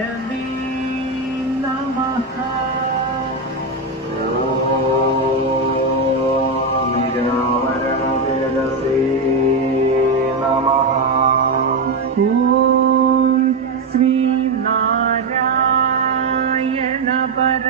ी नारणश्री नमः। ॐ श्रीनाारायण पर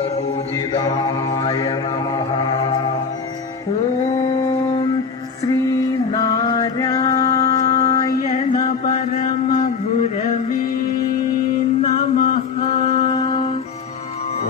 സകൂജിതായ നമ. ഓം ശ്രീ നാരായണ പരമ ഗുരവേ നമ. ഓ